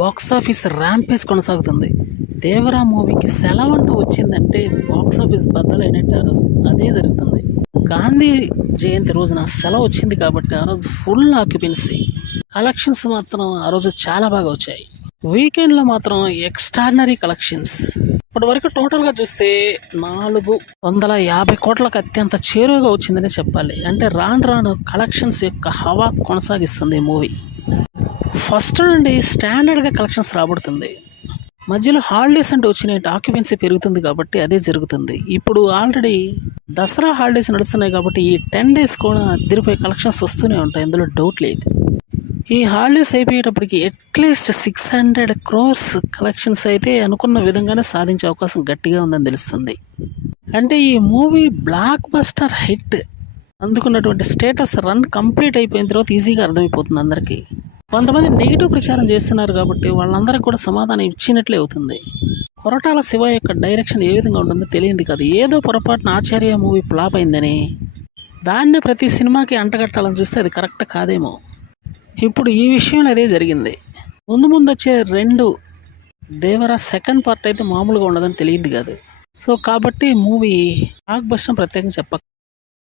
Box office rampage కొనసాగుతుంది. దేవరా మూవీకి సెలవంటూ వచ్చిందంటే బాక్స్ ఆఫీస్ బద్దలైనట్టు ఆ రోజు అదే జరుగుతుంది. గాంధీ జయంతి రోజున సెలవు వచ్చింది కాబట్టి ఆ రోజు ఫుల్ ఆక్యుపెన్సీ. కలెక్షన్స్ మాత్రం ఆ రోజు చాలా బాగా వచ్చాయి. వీకెండ్లో మాత్రం ఎక్స్ట్రాడినరీ కలెక్షన్స్. ఇప్పటి వరకు టోటల్గా చూస్తే 450 కోట్లకు అత్యంత చేరువగా వచ్చిందని చెప్పాలి. అంటే రాను రాను కలెక్షన్స్ యొక్క హవా కొనసాగిస్తుంది మూవీ. ఫస్ట్ నుండి స్టాండర్డ్గా కలెక్షన్స్ రాబడుతుంది. మధ్యలో హాలిడేస్ అంటే వచ్చినాయి, ఆక్యుపెన్సీ పెరుగుతుంది కాబట్టి అదే జరుగుతుంది. ఇప్పుడు ఆల్రెడీ దసరా హాలిడేస్ నడుస్తున్నాయి కాబట్టి ఈ 10 days కూడా అదిరిపోయే కలెక్షన్స్ వస్తూనే ఉంటాయి, అందులో డౌట్ లేదు. ఈ హాలిడేస్ అయిపోయేటప్పటికి అట్లీస్ట్ 600 crores కలెక్షన్స్ అయితే అనుకున్న విధంగానే సాధించే అవకాశం గట్టిగా ఉందని తెలుస్తుంది. అంటే ఈ మూవీ బ్లాక్ బస్టర్ హిట్ అందుకున్నటువంటి స్టేటస్ రన్ కంప్లీట్ అయిపోయిన తర్వాత ఈజీగా అర్థమైపోతుంది అందరికీ. కొంతమంది నెగిటివ్ ప్రచారం చేస్తున్నారు కాబట్టి వాళ్ళందరికీ కూడా సమాధానం ఇచ్చినట్లే అవుతుంది. కొరటాల శివ యొక్క డైరెక్షన్ ఏ విధంగా ఉంటుందో తెలియంది కాదు. ఏదో పొరపాటున ఆచార్య మూవీ ఫ్లాప్ అయిందని దాన్నే ప్రతి సినిమాకి అంటగట్టాలని చూస్తే అది కరెక్ట్ కాదేమో. ఇప్పుడు ఈ విషయంలో అదే జరిగింది. ముందు వచ్చే 2 దేవరా సెకండ్ పార్ట్ అయితే మామూలుగా ఉండదని తెలియదు కాదు. సో కాబట్టి మూవీ బ్లాక్ బస్టర్ ప్రత్యేకంగా చెప్పక